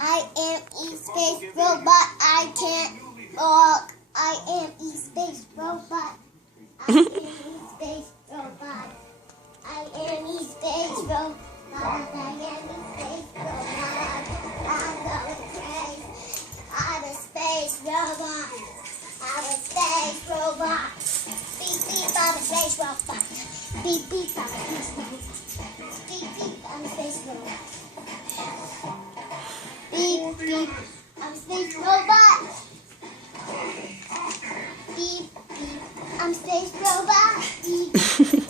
I am a space robot. I can't walk. I am a space robot. I am a space robot. I am a space robot. I am a space robot. I'm going crazy. I'm a space robot. I'm a space robot. Beep beep, I'm a space robot. Beep beep, I'm a space robot. Beep beep, I'm a space robot. Beep beep, I'm a space robot. Beep beep, I'm a space robot. Beep.